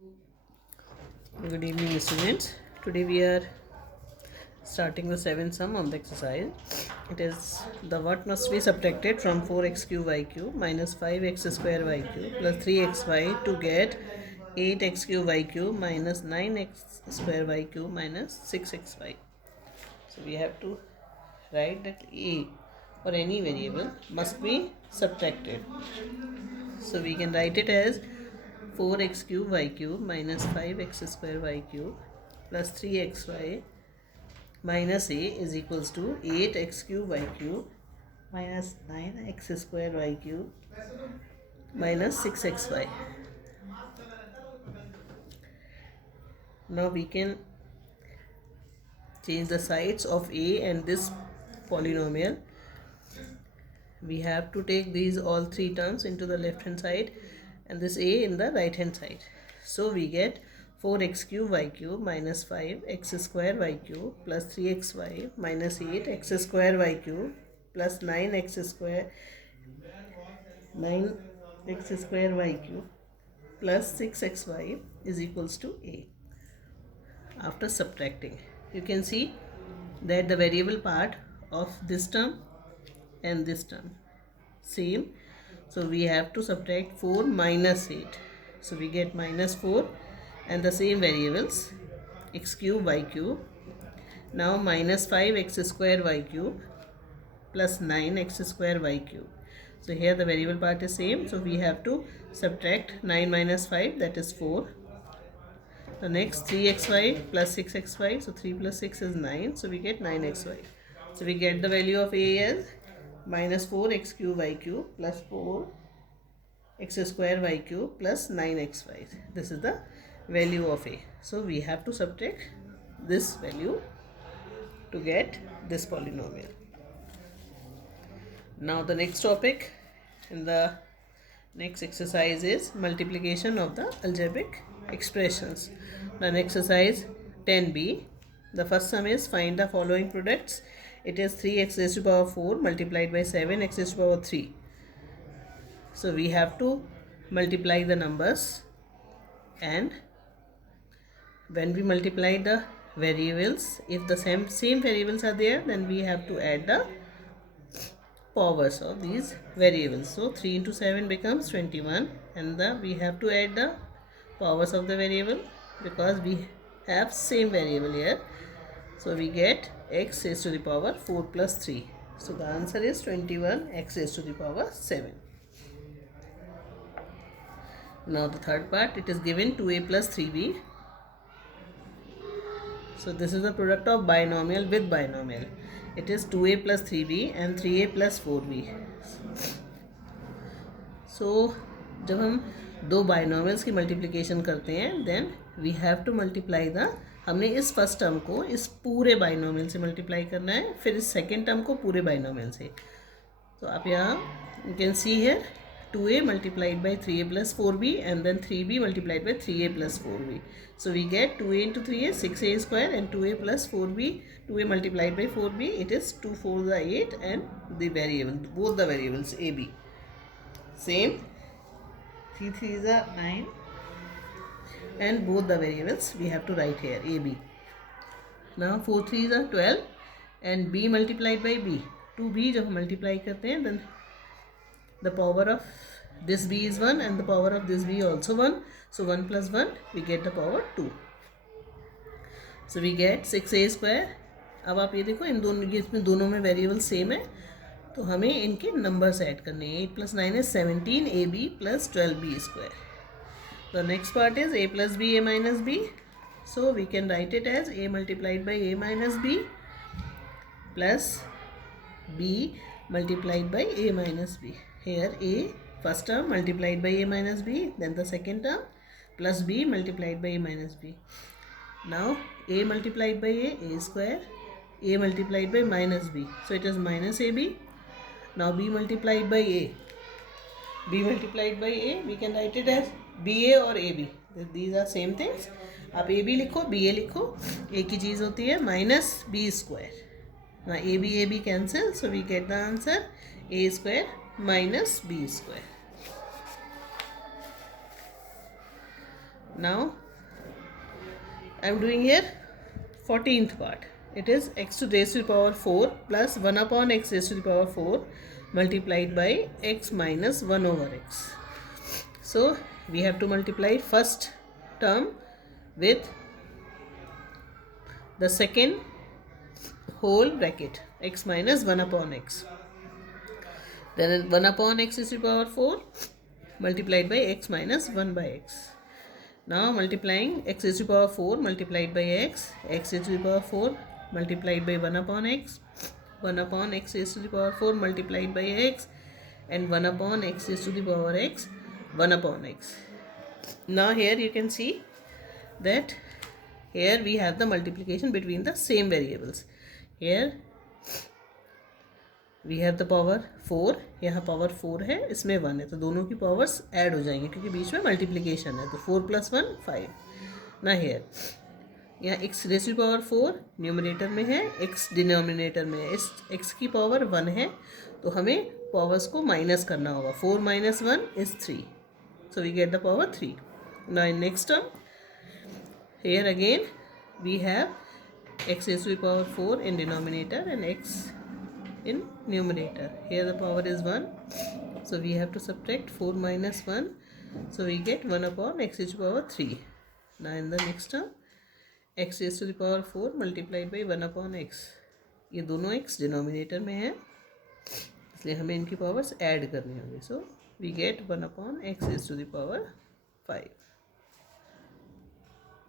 Good evening, students. Today we are starting the seventh sum on the exercise. It is the what must be subtracted from 4x cube y cube minus 5x square y cube plus 3xy to get 8x cube y cube minus 9x square y cube minus 6xy. So we have to write that a or any variable must be subtracted. So we can write it as 4x cube y cube minus 5x square y cube plus 3xy minus a is equals to 8x cube y cube minus 9x square y cube minus 6xy. Now we can change the sides of a and this polynomial. We have to take these all three terms into the left hand side and this a in the right hand side. So we get 4x cube y cube minus 5x square y cube plus 3xy minus 8x square y cube plus 9x square y cube plus 6xy is equals to a. After subtracting, you can see that the variable part of this term and this term same, so we have to subtract 4 minus 8, so we get minus 4 and the same variables x cube y cube. Now minus 5x square y cube plus 9x square y cube. So here the variable part is same, so we have to subtract 9 minus 5, that is 4. The next 3xy plus 6xy, so 3 plus 6 is 9, so we get 9xy. So we get the value of a as minus 4x cube y cube plus 4x square y cube plus 9xy. This is the value of a. So we have to subtract this value to get this polynomial. Now the next topic in the next exercise is multiplication of the algebraic expressions. Then exercise 10b. The first sum is find the following products. It is 3x raised to the power 4 multiplied by 7x raised to the power 3. So we have to multiply the numbers, and when we multiply the variables, if the same variables are there, then we have to add the powers of these variables. So 3 into 7 becomes 21, and we have to add the powers of the variable because we have same variable here. So we get x raised to the power 4 plus 3. So the answer is 21 x raised to the power 7. Now the third part, it is given 2a plus 3b. So this is the product of binomial with binomial. It is 2a plus 3b and 3a plus 4b. So जब हम दो binomials की multiplication करते हैं, then we have to multiply the, हमने इस first term को इस पूरे बाइनोमियल से मल्टीप्लाई करना है, फिर इस सेकेंड टर्म को पूरे बाइनोमियल से. तो आप यहाँ you can see here 2a multiplied by 3a plus 4b and then 3b multiplied by 3a plus 4b. So we get 2a into 3a 6a square and 2a plus 4b, 2a multiplied by 4b, it is 2 4 the 8 and the variable, both the variables a b same, 3 3 is a 9 and both the variables we have to write here a b. Now 4 3 is a 12 and b multiplied by b, 2b जब हम multiply करते हैं, then the power of this b is 1 and the power of this b also 1, so 1 plus 1 we get the power 2. So we get 6a square. अब आप ये देखो इन दोनों, इसमें दोनों में वेरिएबल सेम है, तो हमें इनके नंबर्स ऐड करने हैं. 8 plus 9 is 17ab plus 12b square. The next part is a plus b a minus b. So we can write it as a multiplied by a minus b plus b multiplied by a minus b. Here a first term multiplied by a minus b, then the second term plus b multiplied by a minus b. Now a multiplied by a square, a multiplied by minus b, so it is minus ab. Now b multiplied by a, b multiplied by a, we can write it as ba or ab. These are same things. आप ab लिखो, ba लिखो, एक ही चीज़ होती है, minus b square. Now ab cancel, so we get the answer a square minus b square. Now I am doing here 14th part. It is x to the raised to the power 4 plus 1 upon x raised to the power 4 multiplied by x minus 1 over x. So we have to multiply first term with the second whole bracket, x minus 1 upon x. Then 1 upon x is to the power 4 multiplied by x minus 1 by x. Now multiplying x is to the power 4 multiplied by x is to the power 4 multiplied by 1 upon x, 1 upon x is to the power 4 multiplied by x, and 1 upon x is to the power x, 1 upon x. Now here you can see that here we have the multiplication between the same variables. Here we have the power 4, यहाँ power 4 है, इसमें 1 है, तो दोनों की powers add हो जाएंगे क्योंकि बीच में मल्टीप्लिकेशन है, तो 4 + 1 5. ना हेयर यहाँ x raise to power 4 numerator में है, x डिनोमिनेटर में है. इस x की पावर 1 है तो हमें पावर्स को माइनस करना होगा. 4 - 1 is 3, so we get the power 3. Now in next term, here again we have x raised to the power 4 in denominator and x in numerator. Here the power is 1, so we have to subtract 4 - 1, so we get 1 upon x raised to the power 3. Now in the next term, x raised to the power 4 multiplied by 1 upon x. ये दोनों x denominator में है इसलिए हमें इनकी powers add करनी होगी. So we get 1 upon x raised to the power 5.